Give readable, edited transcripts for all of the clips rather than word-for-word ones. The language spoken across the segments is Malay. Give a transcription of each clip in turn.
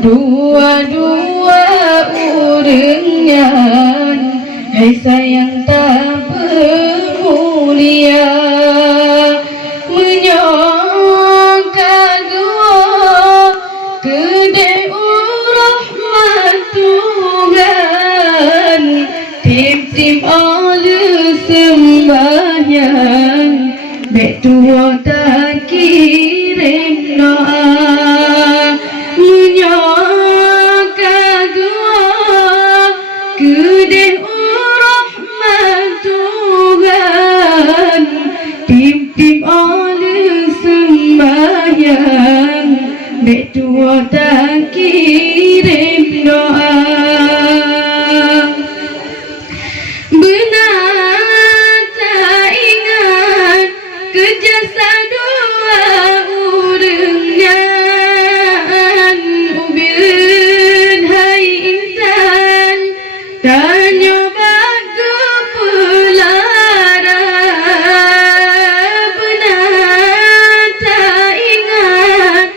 dua-dua urengan, hai sayang tak bermulia, menyangka dua kedai rahmat Tuhan, tim-tim ala sembahyang, bek tua tak kirim doa, menyangka dua kedai rahmat Tuhan, tim-tim ala sembahyang, bek tua tak kirim doa. Benar tak ingat kejasa dua urengan, ubin hai insan tanya bagu pelara. Benar tak ingat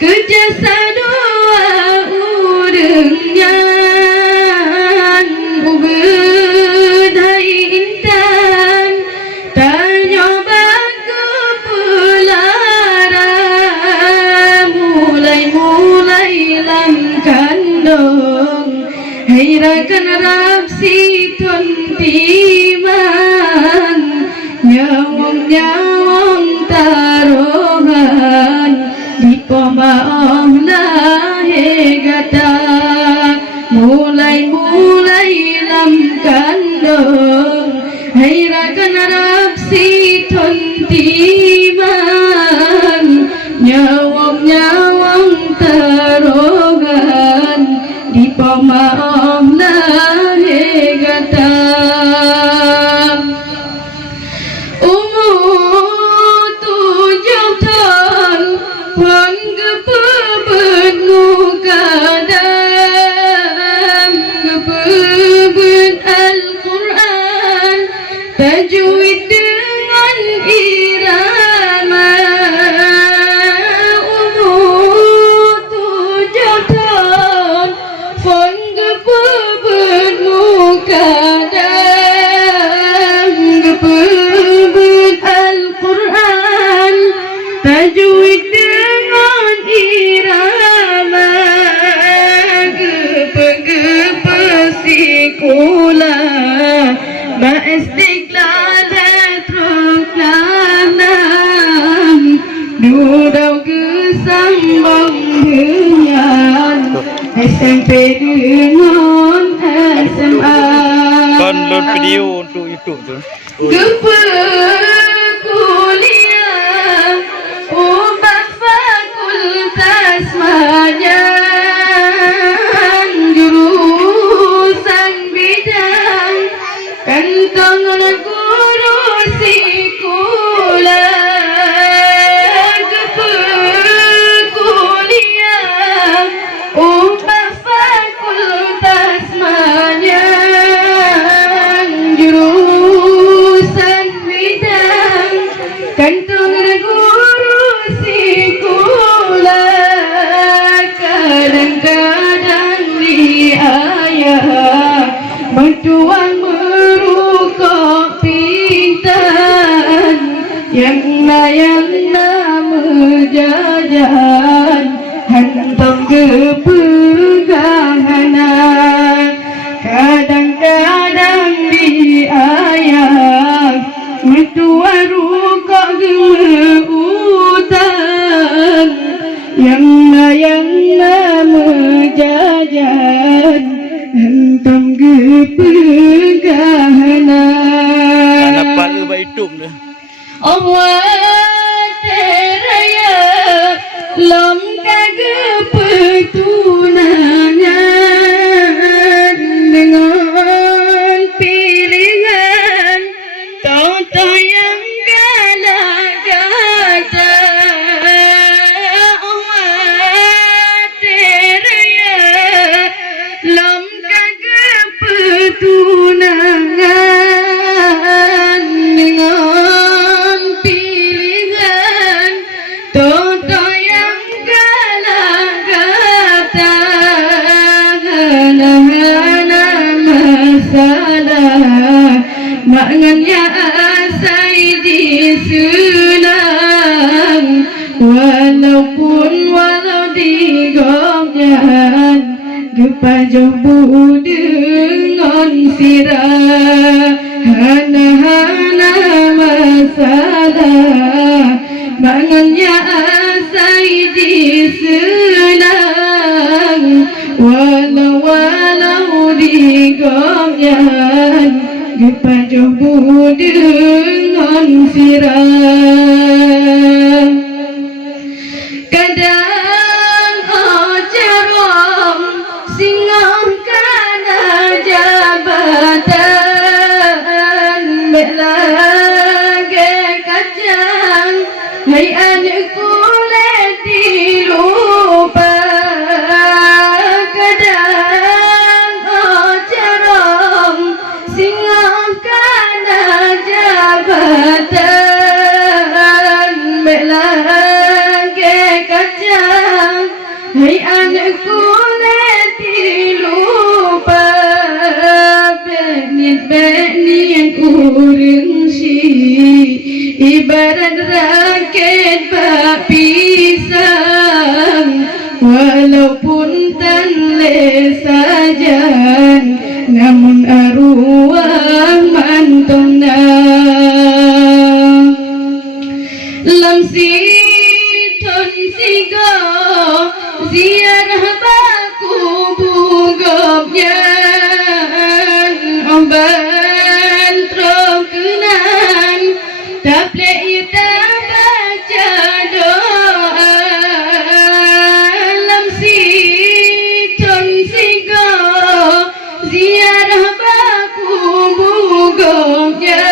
kejasa dua urengan, ubin hai insan tanya bagu pelara. Mulai-mulai lam kandung, hai rakan rapsi tun timan, nyawang-nyawang taruhan di pembaong lahe gata. Mulai-mulai lam kandung, hai rakan rapsi tun timan, nyawang-nyawang taruhan di pembaong lahe gata. Umur 7 tahun pun kepebet kadang, kepebet Al-Quran tajwid dengan irama. Umur 7 tahun pun kepebet kadang, kepebet Al-Quran tajwid dengan irama. Gepe-gepe sekolah Istiqlal terkenang, dudau gesang bangdengan, SMP dengan SMA. Kon load video untuk YouTube tu. Gepe kuliah ubat fakultas Majan, jurusan bidang kantong guru sekolah. Gepe kuliah ubat fakultas Majan, jurusan bidang kantong guru sekolah. Kadang-kadang di ayah bertuang merukuk pintan, yang menjajan hantam kepegangan. Kadang-kadang di ayah mertua rukuk gemeutan, yang menjajan hantam kepegangan. Nampak ke buat YouTube tu? Allah teraya lam kagak pertunangan, dengan pilihan toto yang galak-gata. Allah teraya lam kagak pertunangan, dengan pilihan toto yang galak-gata. Mangannya Saidi selang walau digomyan gepajoh dengan sirah hana masalah Mangannya Saidi selang walau digomyan gepajoh dengan sirah kadang ocerong singong kana jabatan belage kacang hai anakku leti lupa kadang ocerong singong kana jabatan belage kacang hai anakku leti lupa Benit urang si ibarat raket bak pisang walaupun tanle sajan namun arwah mantona lam si ton sigo ziarah baku bugopnya omban trokenan taple ita baca doa lam si ton sigo ziarah baku bugopnya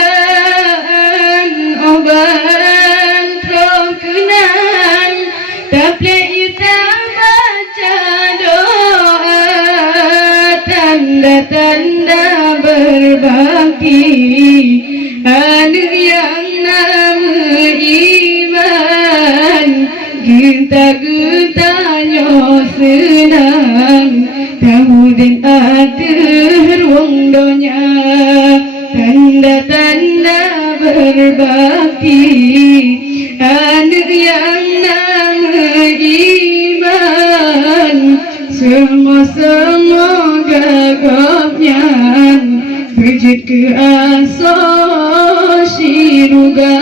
omban trokenan taple ita baca doa tanda-tanda berbakti anak yang nama iman genta-gentanya senang tahudin ada ruang donya tanda-tanda berbakti anak yang nama iman semua gagapnya berjit ke asasi ruga.